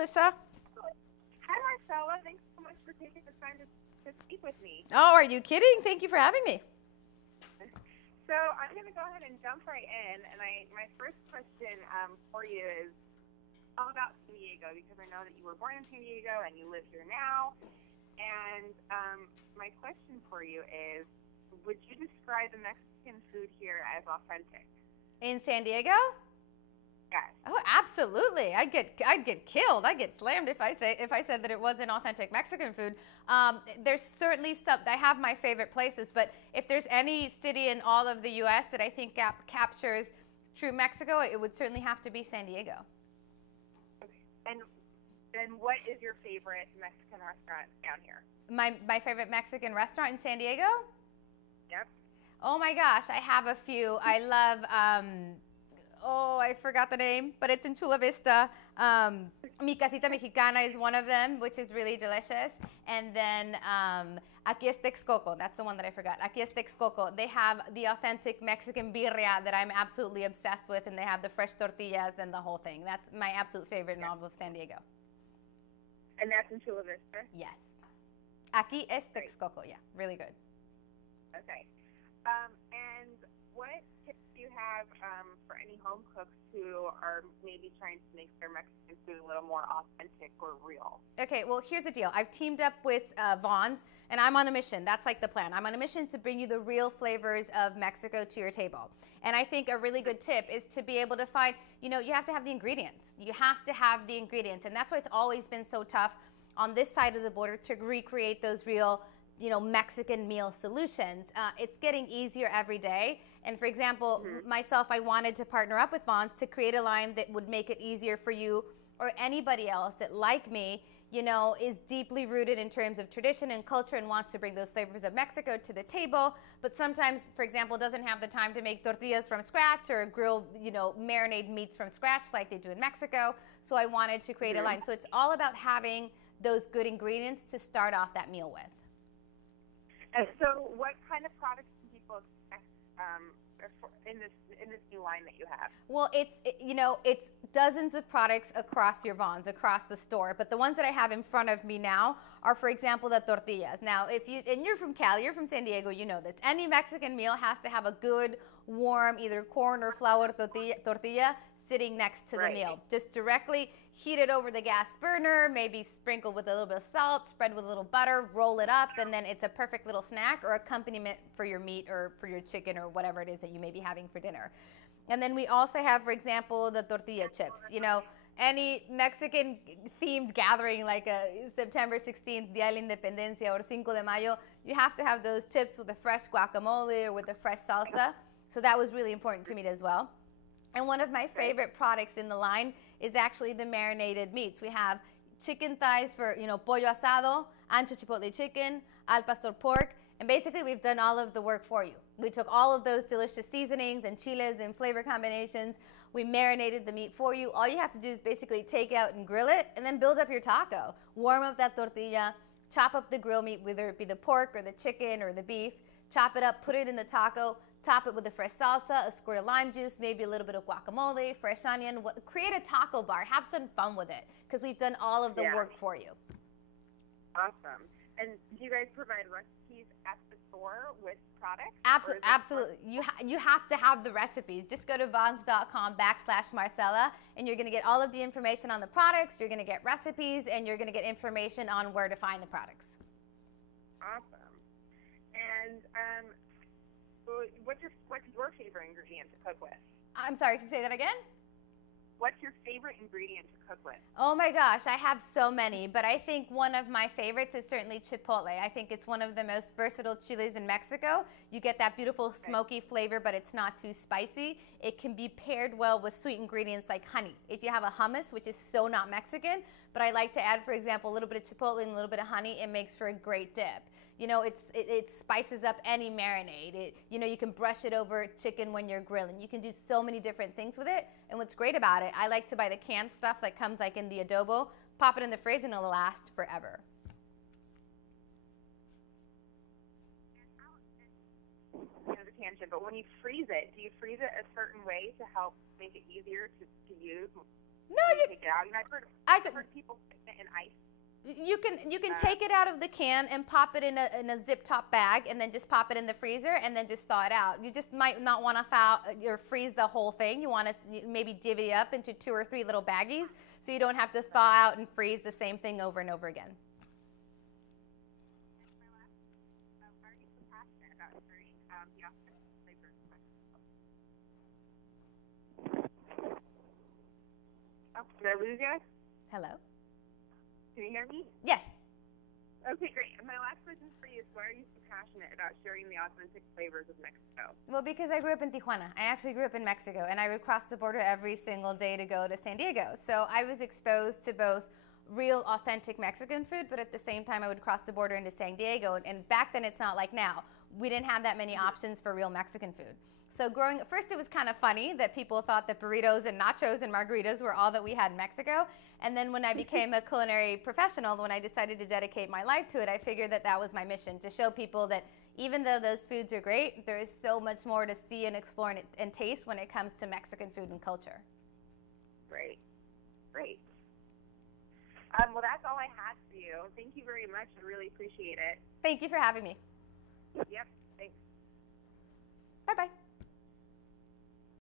Melissa. Hi, Marcela. Thanks so much for taking the time to speak with me. Oh, are you kidding? Thank you for having me. So I'm going to go ahead and jump right in. And my first question for you is all about San Diego, because I know that you were born in San Diego and you live here now. And my question for you is, would you describe the Mexican food here as authentic? In San Diego? Yes. Oh, absolutely. I'd get killed. I'd get slammed if I said that it wasn't authentic Mexican food. There's certainly some. I have my favorite places, but if there's any city in all of the U.S. that I think captures true Mexico, it would certainly have to be San Diego. Okay. And then, what is your favorite Mexican restaurant down here? My favorite Mexican restaurant in San Diego? Yep. Oh my gosh, I have a few. I love. I forgot the name, but it's in Chula Vista. Mi Casita Mexicana is one of them, which is really delicious. And then Aquí es Texcoco. That's the one that I forgot. Aquí es Texcoco. They have the authentic Mexican birria that I'm absolutely obsessed with, and they have the fresh tortillas and the whole thing. That's my absolute favorite in all of San Diego. And that's in Chula Vista? Yes. Aquí es Texcoco. Yeah, really good. Okay. And what tips do you have for any home cooks who are maybe trying to make their Mexican food a little more authentic or real? Okay, well, here's the deal. I've teamed up with Vaughn's, and I'm on a mission. That's like the plan. I'm on a mission to bring you the real flavors of Mexico to your table. And I think a really good tip is to be able to find, you have to have the ingredients. You have to have the ingredients. And that's why it's always been so tough on this side of the border to recreate those real Mexican meal solutions. It's getting easier every day. And for example, myself, I wanted to partner up with Vaughn's to create a line that would make it easier for you or anybody else that, like me, is deeply rooted in terms of tradition and culture and wants to bring those flavors of Mexico to the table, but sometimes, for example, doesn't have the time to make tortillas from scratch or grill, marinade meats from scratch like they do in Mexico. So I wanted to create a line. So it's all about having those good ingredients to start off that meal with. And so what kind of products can people expect in this new line that you have? Well, it's dozens of products across your Vaughn's, across the store. But the ones that I have in front of me now are, for example, the tortillas. Now, and you're from Cali, you're from San Diego, you know this. Any Mexican meal has to have a good, warm, either corn or flour tortilla sitting next to the meal. Just directly heat it over the gas burner, maybe sprinkle with a little bit of salt, spread with a little butter, roll it up, and then it's a perfect little snack or accompaniment for your meat or for your chicken or whatever it is that you may be having for dinner. And then we also have, for example, the tortilla chips. Any Mexican themed gathering like a September 16th, Día de la Independencia or Cinco de Mayo, you have to have those chips with a fresh guacamole or with a fresh salsa. So that was really important to me as well. And one of my favorite products in the line is actually the marinated meats. We have chicken thighs for, pollo asado, ancho chipotle chicken, al pastor pork, and basically we've done all of the work for you. We took all of those delicious seasonings and chiles and flavor combinations. We marinated the meat for you. All you have to do is basically take out and grill it and then build up your taco. Warm up that tortilla, chop up the grill meat, whether it be the pork or the chicken or the beef, chop it up, put it in the taco, top it with a fresh salsa, a squirt of lime juice, maybe a little bit of guacamole, fresh onion. Create a taco bar. Have some fun with it because we've done all of the work for you. Awesome. And do you guys provide recipes at the store with products? Absolutely. You have to have the recipes. Just go to vons.com/Marcela, and you're going to get all of the information on the products. You're going to get recipes, and you're going to get information on where to find the products. Awesome. And what's your favorite ingredient to cook with? I'm sorry, can you say that again? What's your favorite ingredient to cook with? Oh my gosh, I have so many, but I think one of my favorites is certainly chipotle. I think it's one of the most versatile chiles in Mexico. You get that beautiful smoky flavor, but it's not too spicy. It can be paired well with sweet ingredients like honey. If you have a hummus, which is so not Mexican, but I like to add, for example, a little bit of chipotle and a little bit of honey, it makes for a great dip. It spices up any marinade. You can brush it over chicken when you're grilling. You can do so many different things with it. And what's great about it, I like to buy the canned stuff that comes like in the adobo, pop it in the fridge, and it'll last forever. Another tangent, but when you freeze it, do you freeze it a certain way to help make it easier to use? No, take it out? You know, I've heard people put it in ice. You can take it out of the can and pop it in a zip top bag, and then just pop it in the freezer and then just thaw it out. You just might not want to thaw or freeze the whole thing. You want to maybe divvy it up into 2 or 3 little baggies so you don't have to thaw out and freeze the same thing over and over again. Why are you so passionate about sharing the authentic flavors of Mexico? Oh, did I lose you? Hello? Can you hear me? Yes. Okay, great. And my last question for you is, why are you so passionate about sharing the authentic flavors of Mexico? Well, because I grew up in Tijuana. I actually grew up in Mexico, and I would cross the border every single day to go to San Diego. So I was exposed to both real, authentic Mexican food, but at the same time, I would cross the border into San Diego. And back then, it's not like now. We didn't have that many options for real Mexican food. So first it was kind of funny that people thought that burritos and nachos and margaritas were all that we had in Mexico. And then when I became a culinary professional, when I decided to dedicate my life to it, I figured that that was my mission, to show people that even though those foods are great, there is so much more to see and explore and taste when it comes to Mexican food and culture. Great. Great. Well, that's all I had for you. Thank you very much. I really appreciate it. Thank you for having me. Yep. Thanks. Bye-bye.